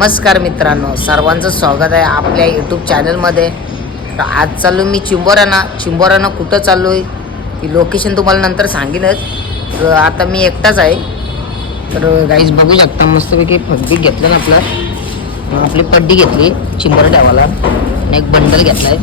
नमस्कार मित्रांनो, सर्वांचं स्वागत आहे आपल्या यूट्यूब चॅनलमध्ये. तर आज चाललो मी चिंबोराना कुठं चाललो आहे ती लोकेशन तुम्हाला नंतर सांगेनच. तर आता मी एकटाच आहे. तर गाईज बघू शकता मस्तपैकी फड्डी घेतलं ना आपली पड्डी घेतली चिंबोरा ठेवायला आणि एक बंडल घेतला आहे.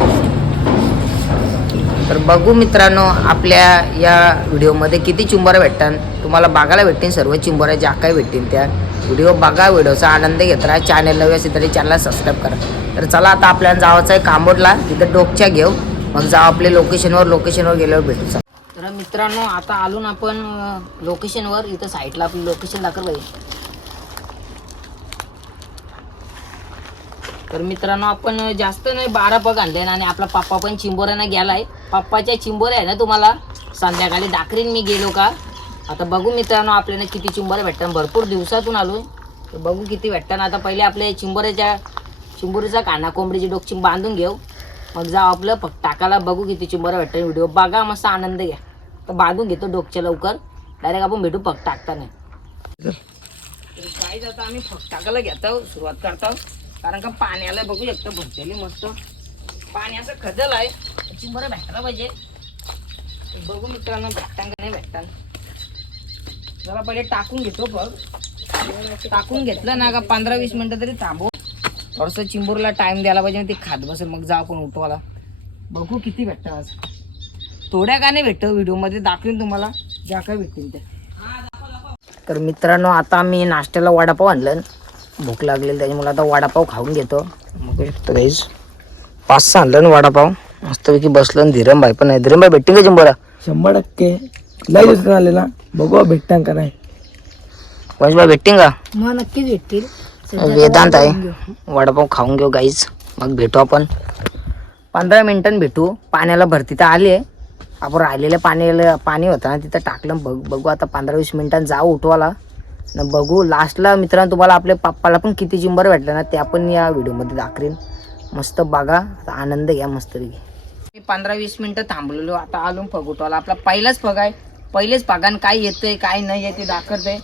तर बघू मित्रांनो आपल्या या व्हिडिओमध्ये किती चिंबोऱ्या भेटतात तुम्हाला बघायला भेटतील. सर्व चिंबोऱ्या ज्या काही भेटतील त्या व्हिडिओ बघा, व्हिडिओचा आनंद घेत राहा. चॅनल नवी असेल तरी चॅनलला सबस्क्राईब करा. तर चला आता आपल्याला जायचं आहे कांबोडला, तिथं डोकच्या घेऊ मग जाऊ आपले लोकेशनवर गेल्यावर भेटू. तर मित्रांनो आता आलो ना आपण लोकेशनवर. इथं साईडला आपलं लोकेशन दाखल पाहिजे. तर मित्रांनो आपण जास्त नाही 12 पग आणले आणि आपला पप्पा पण चिंबोऱ्यांना गेलाय. पप्पाच्या चिंबोऱ्या आहे ना तुम्हाला संध्याकाळी दाखरीन मी गेलो का. आता बघू मित्रांनो आपल्याला किती चिंबोऱ्या भेटतात. भरपूर दिवसातून आलोय तर बघू किती भेटतात. आता पहिले आपल्या चिंबोरीचा काना कोंबडीची डोकची बांधून घेऊ मग जाऊ आपलं फक्त टाकायला. बघू किती चिंबोऱ्या भेटतात. व्हिडिओ बघा मस्त आनंद घ्या. तर बांधून घेतो डोकच्या लवकर, डायरेक्ट आपण भेटू फक्त टाकताना. काय जातं आम्ही फक्त टाकायला घेतो, सुरुवात करतो. कारण का पाण्याला बघू शकतो भरतेली मस्त पाण्याचं खदल आहे. चिंबोऱ्या भेटायला पाहिजे. बघू मित्रांनो भेटतात का नाही भेटतात. जरा पहिले टाकून घेतो बघ. टाकून घेतलं ना का 15-20 मिनिटं तरी थांबू. थोडंसं चिंबोरला टाइम द्यायला पाहिजे. ते खात बसेल मग जाऊ आपण उठवायला. बघू किती भेटतं आज. थोड्या का नाही भेटतं व्हिडिओमध्ये दाखवेन तुम्हाला ज्या काय भेटतील ते. तर मित्रांनो आता मी नाश्त्याला वडापाव आणलं. भूक लागलेली त्याच्यामुळे आता वडापाव खाऊन घेतो. मग गाईज 5-6 आणलं ना वडापाव. मस्तपैकी बसलं. धीरम भाई पण आहे. धीरम भाई भेटतील का चिंबोरा? 100% लय दिवसात आलेला. बघू भेटतां का नाही. वंश भाई भेटतील का? मग नक्कीच भेटतील. वेदांत आहे. वडापाव खाऊन घेऊ गाईज मग भेटू आपण. 15 मिनिटांनी भेटू. पाण्याला भरती तर आली आहे. आपण राहिलेल्या पाणी होतं ना तिथं टाकलं. बघू आता 15-20 मिनिटांनी जाऊ उठवाला ना. बघू लास्टला मित्रांनो तुम्हाला आपल्या पप्पाला पण किती चिंबर भेटलं ना ते आपण या व्हिडिओमध्ये दाखवीन. मस्त बघा आनंद घ्या मस्तपैकी. मी 15-20 मिनिटं थांबलेलो. आता आलो पग उठवाला. आपला पहिलाच पग आहे. पहिलेच पगान काय येतंय काय नाही येते दाखवतंय.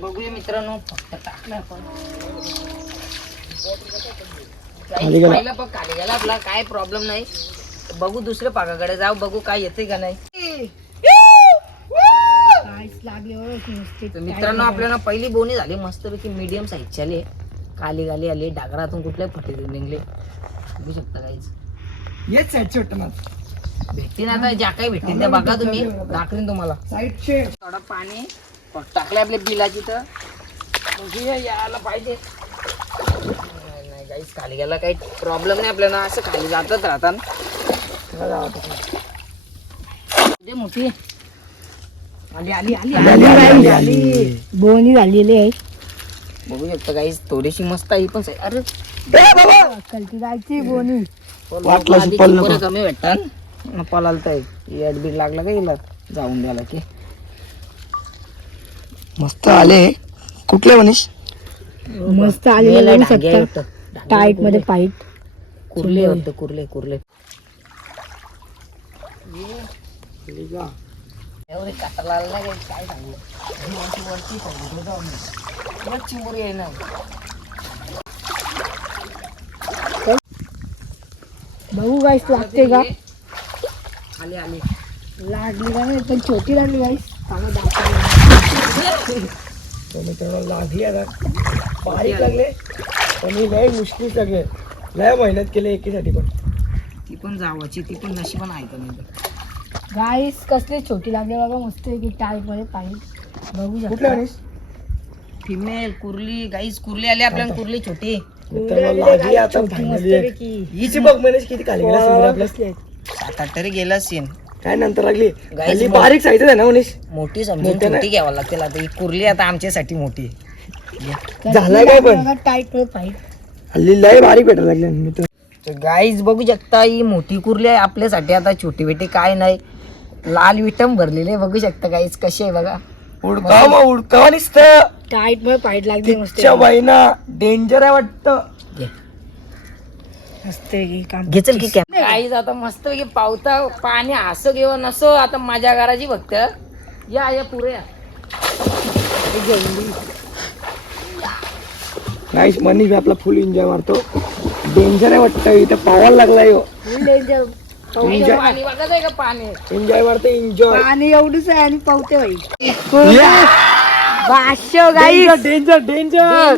बघूया मित्रांनो फक्त टाकलं आपण. पहिला पग खाली गेला आपला. काय प्रॉब्लेम नाही. बघू दुसऱ्या पागाकडे जाऊ. बघू काय येते का नाही. मित्रांनो आपल्याला पहिली बोनी झाली मस्तपैकी मीडियम साईजची आली. काली गाली आली. डागरातून कुठल्याही फटे निघले. बघू शकता काहीच येच साईडचे वाटतं ना. भेटतील आता ज्या काही भेटतील त्या बघा तुम्ही दाखवीन तुम्हाला. साईडचे थोडं पाणी टाकले आपल्या बिलाची तर यायला पाहिजे. नाही काहीच खाली गेला काही प्रॉब्लेम नाही आपल्याला. असं खाली जातच राहतात. मोठी आली बोनी झालेली आहे. बघू शकता काहीच थोडीशी मस्त आहे पण. अरे कलती जायची बोनी. कमी भेटतात पलाल तर बीड लागला का येईल जाऊन द्याला की. मस्त आले. कुठले मनीष? मस्त आले. टाईट मध्ये पाईट कुर्ले होते. कुर्ले एवढे काटाला आला नाही काय सांगू. चिंबोरी आहे ना. बघू गाईस लागते का. आली लागली का नाही पण छोटी लागली गाईस. लागली आता. बारीक लागले आणि लय मुश्किल लागले. लय मेहनत केली एकीसाठी पण. ती पण जावाची. ती पण नशिबान आहे का नाही. गाईस कसली छोटी लागली बघा. मस्त की टाईट मध्ये पाईट. बघू कुठले शकता. मनीष? फिमेल कुर्ली गाईस. कुर्ली आली आपल्याला. कुर्ली छोटी लागली आता फायनली. हिची बघ मनीष किती खाली गेला. 7-8 तरी गेला सीन. काय नंतर लागली खाली. बारीक साईज आहे ना मनीष. मोठी समजून छोटी घ्यावं लागते. आता ही कुर्ली आता आमच्यासाठी मोठी झाला काय पण. टाईट मध्ये पाईट. हल्ली लय बारीक भेटायला लागले मित्र. गाईज बघू शकता ही मोठी कुर्ली आहे आपल्यासाठी. आता छोटी बेटी काय नाही. लाल विटम भरलेले बघू शकता गाईज कशी आहे बघा. उडकावा निसतं. टाईट मध्ये पाईट लागली मस्त. बाईना डेंजर आहे वाटतं. मस्त काम घेचल की काहीच. आता मस्त की पावता पाणी असं घेऊ नसो. आता माझ्या घराची फक्त या पुरे या. गाईस मनीष आपला फुल एन्जॉय मारतो. डेंजर आहे वाटतं इथं पावायला लागलाय हो. एन्जॉय मारतो एन्जॉय. आणि एवढंच आहे आणि पावते बाई डेंजर डेंजर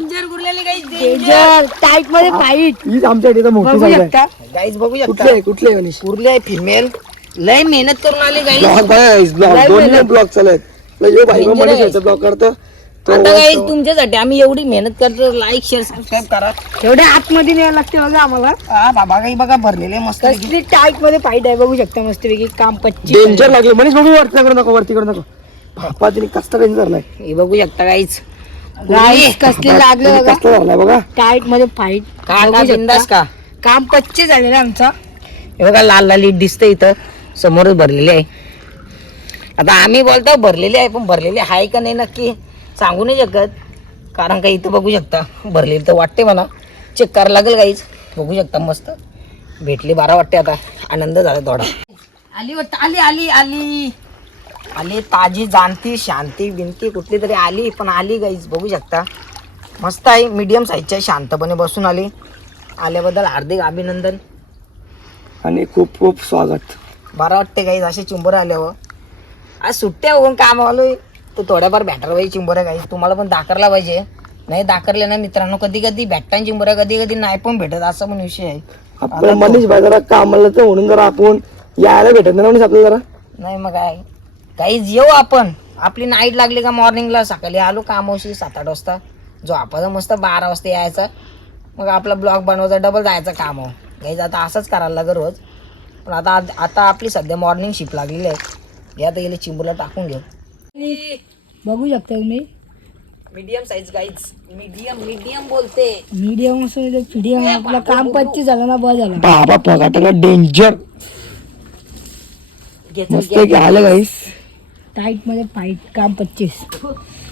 डेंजर टाईट मध्ये फाईट हीच आमच्या इथे मोठी बघू जागा आहे. शकता. गाईज बघू शकता कुठले कुठले मनीष कुर्ली आहे फिमेल लय मेहनत करून आली गाईज. ब्लॉग दोन्ही ब्लॉग चालत. भाई Danger मनीष आहे. याचा ब्लॉग करतो तो आता गाईज तुमच्यासाठी आम्ही एवढी मेहनत करतो. लाईक शेअर सबस्क्राईब करा. एवढ्या आतमध्ये न्यायला लागते बघा आम्हाला. हा बाबा काही बघा भरलेले मस्त कसली टाईट मध्ये फाईट आहे बघू शकता मस्तपैकी काम पच्ची डेंजर लागले मनीष बघू वरती करू नको वरती करू नको. बापा तिने कसला डेंजर लागलाय. हे बघू शकता गाईज. गाईस कसले लागले बघा कसला लागलाय बघा. टाईट मध्ये फाईट का बिंदास का काम पच्ची झालेलं आमचा. हे बघा लाल लाल ईट दिसतं इथं समोरच भरलेली आहे. आता आम्ही बोलतो भरलेली आहे पण भरलेली आहे का नाही नक्की सांगू नाही शकत. कारण का इथं बघू शकता भरलेली तर वाटते मला. चेक करायला लागेल गाईज. बघू शकता मस्त भेटली बारा वाटते. आता आनंद झाला थोडा. आली वाटतं आली आली आली आली ताजी जाणती शांती बिनती कुठली तरी आली पण आली गाईज. बघू शकता मस्त आहे. मीडियम साईजची आहे. शांतपणे बसून आली. आल्याबद्दल हार्दिक अभिनंदन आणि खूप खूप स्वागत. बरं वाटते काही असे चिंबोरे आल्यावर. आज सुट्ट्या होऊन काम आलोय तर थोड्याफार बॅटर पाहिजे चिंबोऱ्या काही तुम्हाला पण दाखरला पाहिजे. नाही दाखरले ना मित्रांनो कधी कधी भेटतात चिंबोऱ्या कधी कधी नाही पण भेटत असा पण विषय आहे. आपलं मनीष भाई जरा कामाला तर म्हणून जरा आपण यायला भेटत नाही मनीष आपल्याला जरा. नाही मग काय काहीच येऊ आपण. आपली नाईट लागली का मॉर्निंगला सकाळी आलो कामावशी 7-8 वाजता जो आपण मस्त 12 वाजता यायचा. मग आपला ब्लॉग बनवायचा डबल जायचं काम काहीच. आता असंच करायला लागेल रोज. पण आता आता आपली सध्या मॉर्निंग शिफ्ट लागलेली आहे. या आता गेले चिंबूरला टाकून घेऊ. बघू शकता तुम्ही medium size guys. Medium medium बोलते. मीडियम असं मीडियम आपलं काम पच्ची झालं ना बस झालं. बाबा पगाटाला डेंजर मस्त की आलं गाईस. टाईट मध्ये फाईट काम 25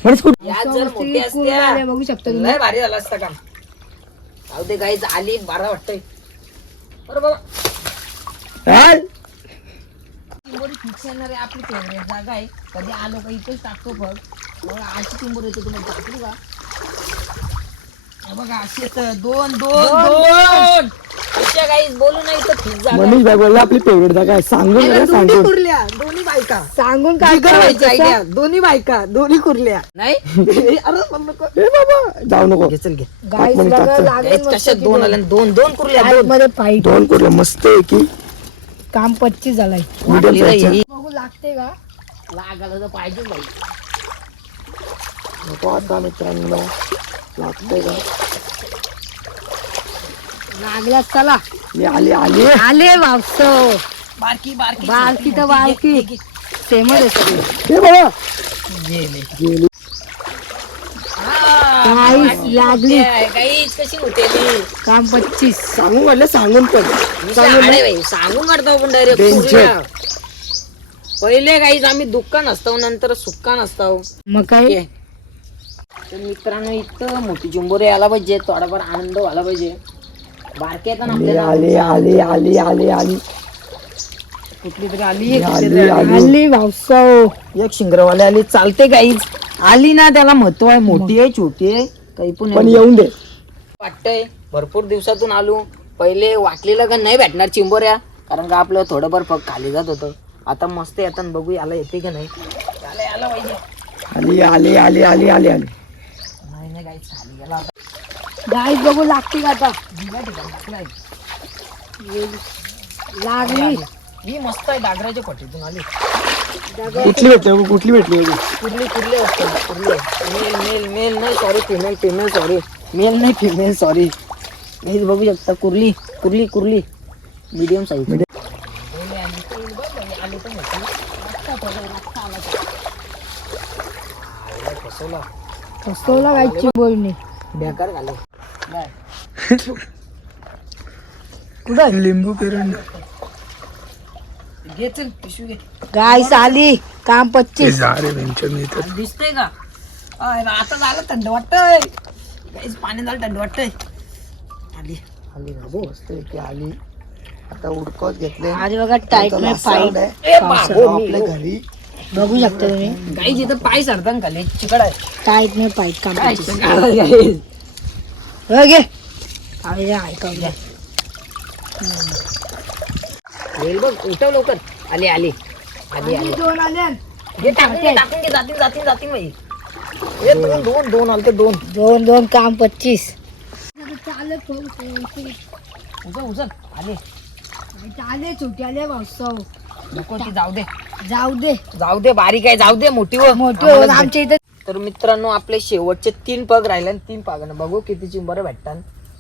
मनीष कुठे या जर मोठी असत्या बघू शकता तुम्ही. लय भारी झालं असतं काम. जाऊ दे गाईज आली बारा वाटतंय. बरं बाबा काय चिंबोरी फिक्स येणार आहे. आपली फेवरेट जागा आहे. कधी आलो का इथेच टाकतो बघ. मग आजची चिंबोरी येते तुम्हाला दाखवू का. हे बघा अशी येतं. दोन अशा गाईज बोलू नाही तर ठीक जागा मनीष भाई बोलला आपली फेवरेट जागा आहे. सांगून जरा सांगून. कुर्ल्या दोन्ही बायका सांगून काय जिगर व्हायची करायचं? idea. दोन्ही बायका दोन्ही कुर्ल्या नाही अरे पण नको. ए बाबा जाऊ नको. घे चल घे. गाईस टाक बघा चल. लागेल गाईज कशा दोन आल्या दोन कुर्ल्या टाईट दोन. मध्ये फाईट दोन कुर्ले मस्त आहे की काम 25 झालाय. मीडियम आपली साईजच्या. ही बघू लागते का. लागायला तर पाहिजे बाई. नको आता मित्रांनो लागतंय का. लागला चला मी आली आली आले वापसो. बारकी बारकी बारकी तर बारकी सेमच आहे सगळी. ए बाबा गेले. गेली. गाईस लागली गाईच कशी उठेली. काम 25 सांगून म्हटलं सांगून पण सांगून काढतो आपण डायरेक्ट. Danger. पहिले गाईज आम्ही दुःखा नसतो नंतर सुक्का नसतो. मग काय तर मित्रांनो इथं मोठी चिंबोरी यायला पाहिजे. थोडाफार आनंद व्हायला पाहिजे. बारके येतात आली आपल्याला. आली आली आली आली आली कुठली तरी आली आली आली आली वापसो. एक शिंगरवाले आली चालते गाईज. आली ना त्याला महत्व आहे. मोठी आहे छोटी आहे काही पण पण येऊन दे. वाटतंय भरपूर दिवसातून आलो. पहिले वाटलेलं का नाही भेटणार चिंबोऱ्या कारण का आपलं थोडंफार फक्त खाली जात होतं. आता मस्त येतात बघू याला येते का नाही. याला पाहिजे. आली आली आली आली आली आली नाही गाईज खाली गेला आता. गाईस बघू लागते का आता. दिला ठिकाण टाकलाय. लागली ही मस्त आहे डागराच्या पट्टीतून आली. कुठली भेटली कुठली भेटली कुर्ली वाटतं. कुर्ली मेल मेल नाही सॉरी फिमेल सॉरी मेल नाही फिमेल सॉरी. हे बघू शकता कुर्ली मीडियम साईज. फसवला गाईची बोलणी. बेकार घाले कुठं लिंबू पेरून घे चल पिशवी घे. गाईस आली काम 25 दिसतंय का. आता झालं थंड वाटतंय काहीच पाणी झालं थंड वाटतंय. आली आली बाबू मस्त आहे की आली. आता उडकत घेतले. आज बघा टाईट मध्ये फाईट आपल्या घरी बघू शकता तुम्ही. काही जिथं पाय सरतान खाली चिकड आहे. टाईट मध्ये फाईट काम 25. घे अरे ऐकावं द्या येईल बघ उठव लवकर. आली आली आली आली. दोन आले हे टाकून घे जातील जातील जातील बाई. हे दोन दोन दोन आलते दोन. दोन दोन काम 25 चालत उचल आले. आले छोटे आले भाऊ नको ती जाऊ दे जाऊ दे बारीक आहे जाऊ दे मोठी व मोठे आमच्या इथे. तर मित्रांनो आपले शेवटचे 3 पग राहिले आणि 3 पागानं बघू किती चिंबर भेटतात.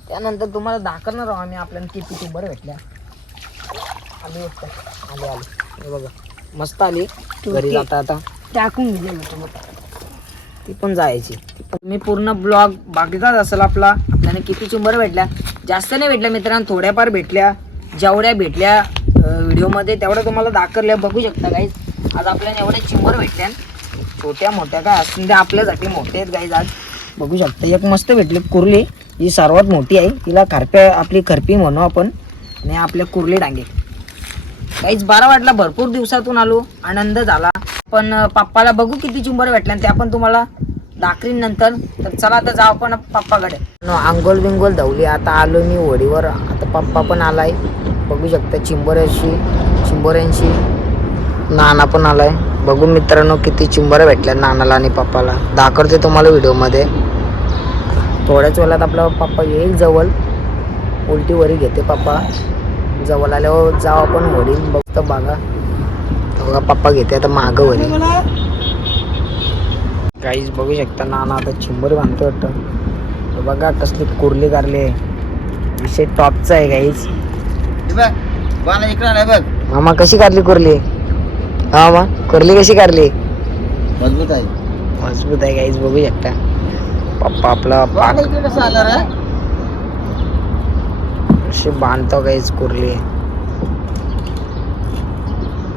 त्यानंतर तुम्हाला दाखवणार आहोत आम्ही आपल्याला किती चिंबर भेटल्या. आली वाटतं. आली हे बघा मस्त आली. घरी जाता आता टाकून घे ती पण जायची. मी पूर्ण ब्लॉग बघितलाच असेल आपला. आपल्याला किती चिंबर भेटल्या. जास्त नाही भेटल्या मित्रांनो, थोड्याफार भेटल्या. जेवढ्या भेटल्या व्हिडिओमध्ये तेवढ्या तुम्हाला दाखवल्या बघू शकता गाईज. आज आपल्याला एवढ्या चिंबर भेटल्या. छोट्या मोठ्या काय असून त्या आपल्यासाठी मोठे आहेत गाईज. आज बघू शकता एक मस्त भेटली कुर्ली. ही सर्वात मोठी आहे. तिला आपली खरपी म्हणू आपण. आणि आपल्या कुर्ली डांगे काहीच बरा वाटला. भरपूर दिवसातून आलो, आनंद झाला. पण पप्पाला बघू किती चिंबर भेटल्या ते आपण तुम्हाला दाखवीन नंतर. तर चला आता जाऊ आपण पप्पाकडे. आंघोळ बिंगोल धावली. आता आलो मी होडीवर. आता पप्पा पण आलाय बघू शकता. चिंबोऱ्यांशी नाना पण आलाय. बघू मित्रांनो किती चिंबर भेटल्या नानाला आणि पप्पाला. दाखवते तुम्हाला व्हिडिओमध्ये. थोड्याच वेळात आपला पप्पा येईल जवळ. उलटी वरी घेते पप्पा. जवळ आल्यावर जाऊ आपण होडील बघतो. बघा पप्पा घेते आता मागं वरी. काहीच बघू शकता नाना आता चिंबर बांधतो वाटतं. बघा कसली कुर्ली कारली. विषय टॉपचा आहे काहीच. मामा कशी काढली कुर्ली. हा मा कुर्ली कशी काढली. मजबूत आहे काहीच बघू शकता. पप्पा आपला अशी बांधतो काहीच कुर्ली.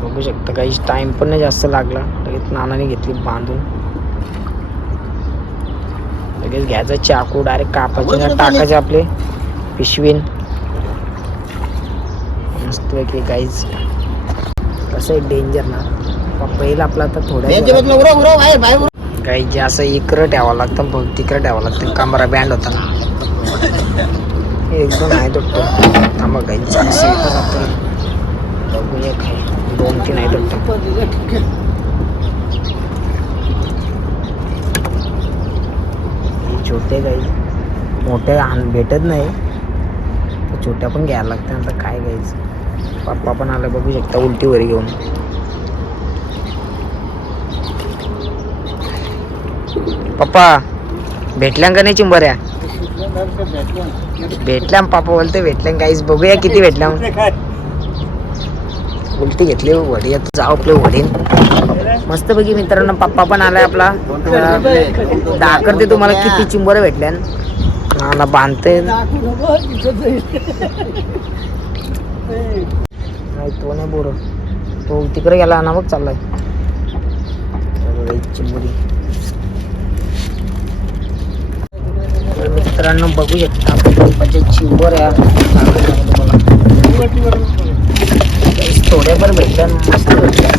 बघू शकता काहीच टाइम पण नाही जास्त लागला. लगेच नानाने घेतली बांधून. लगेच घ्यायचा चाकू डायरेक्ट कापायचे टाकायचे आपले पिशवीन. मस्त पैकी काहीच कसं आहे डेंजर ना. पप्पा येईल आपला तर थोडं काही जे असं इकडं ठेवावं लागतं बघ तिकडं ठेवावं लागतं. कमरा बँड होता ना एकदम आहे तुटतं. थांबा काही बघूया काय 2-3 आहे तुटतं. छोटे काही मोठे भेटत नाही तर छोट्या पण घ्यायला लागतं. आता काय घ्यायचं. पप्पा पण आलं बघू शकता उलटी वरी घेऊन. पप्पा भेटल्या का नाही चिंबऱ्या. भेटल्या पप्पा बोलते भेटल्या काहीच. बघूया किती भेटल्या. उलटी घेतली वडी. आता जाऊ आपले वडील मस्त पैकी मित्रांनो. पप्पा पण आलाय आपला. दाखवते तुम्हाला किती चिंबर भेटल्या. नाना बांधते तो नाही बोर. तो तिकडे गेला ना मग चाललाय चिंबोरी. मित्रांनो बघू शकता पप्पाच्या चिंबोऱ्या. थोड्या पण भेटल्या मस्त भेटल्या.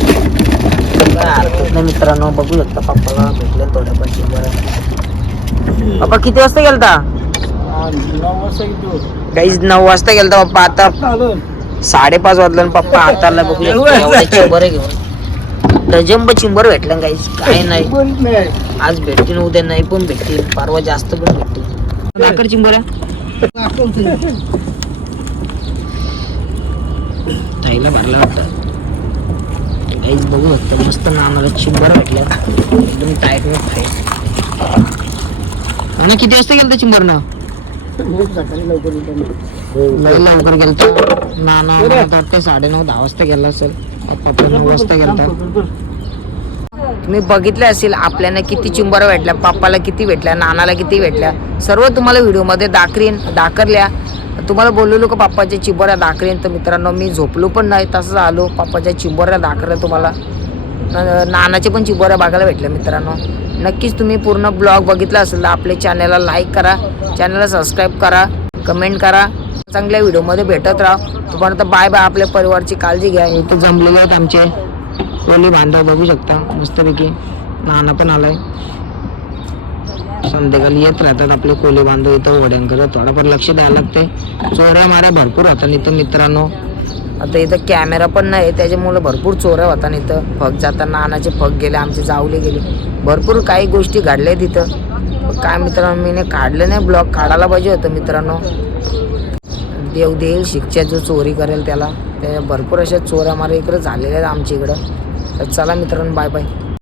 काय हरकत नाही मित्रांनो. बघू शकता पप्पाला भेटल्या थोड्या पण चिंबोऱ्या. पप्पा किती वाजता गेलता. 9 वाजता गेलता पप्पा. आता 5:30 वाजलं पप्पा हाताला बघू शकता चिंबर घेऊन. डजंब चिंबर भेटलं काहीच. काय नाही आज भेटतील उद्या नाही पण भेटतील. परवा जास्त पण भेटतील. चिंबऱ्या ताईला भरला वाटतं काहीच. बघू शकता मस्त नानाला चिंबऱ्या भेटल्या एकदम टाईट मध्ये. किती वाजता गेलं चिंबरनं. लवकर गेलता नाना. वाटतं 9:30-10 वाजता गेला असेल. पप्पा 9 वाजता गेलता. तुम्ही बघितले असेल आपल्याला किती चिंबर भेटल्या. पप्पाला किती भेटल्या. नानाला किती भेटल्या. सर्व तुम्हाला व्हिडिओमध्ये दाखवल्या. तुम्हाला बोललेलो का पप्पाच्या चिंबऱ्या दाखवेन. तर मित्रांनो मी झोपलो पण नाही तसंच आलो. पप्पाच्या चिंबऱ्या दाखवल्या तुम्हाला. नानाचे पण चिंबऱ्या बघायला भेटल्या मित्रांनो. नक्कीच तुम्ही पूर्ण ब्लॉग बघितला असेल तर आपल्या चॅनलला लाईक करा. चॅनलला सबस्क्राईब करा. कमेंट करा. चांगल्या व्हिडिओमध्ये भेटत राहा. तुम्हाला तर बाय बाय. आपल्या परिवारची काळजी घ्या. इथे जमलेले आहेत आमचे कोणी बांधा बघू शकता मस्तपैकी. नाना पण आलाय. संध्याकाळी येत राहतात आपले कोली बांधव इथं वड्यांकडे. थोडंफार लक्ष द्यायला लागते. चोऱ्या माऱ्या भरपूर होतात इथं मित्रांनो. आता इथं कॅमेरा पण नाही त्याच्यामुळे भरपूर चोऱ्या होतात इथं. फक जाताना आणाचे फक गेले, आमचे जावले गेले, भरपूर काही गोष्टी घडल्या तिथं. काय मित्रांनो मी काढलं नाही, ब्लॉग काढायला पाहिजे होतं मित्रांनो. देव देईल शिक्षा जो चोरी करेल त्याला. त्या भरपूर अशा चोऱ्या माऱ्या इकडं झालेल्या आहेत आमच्या इकडं. तर चला मित्रांनो, बाय बाय.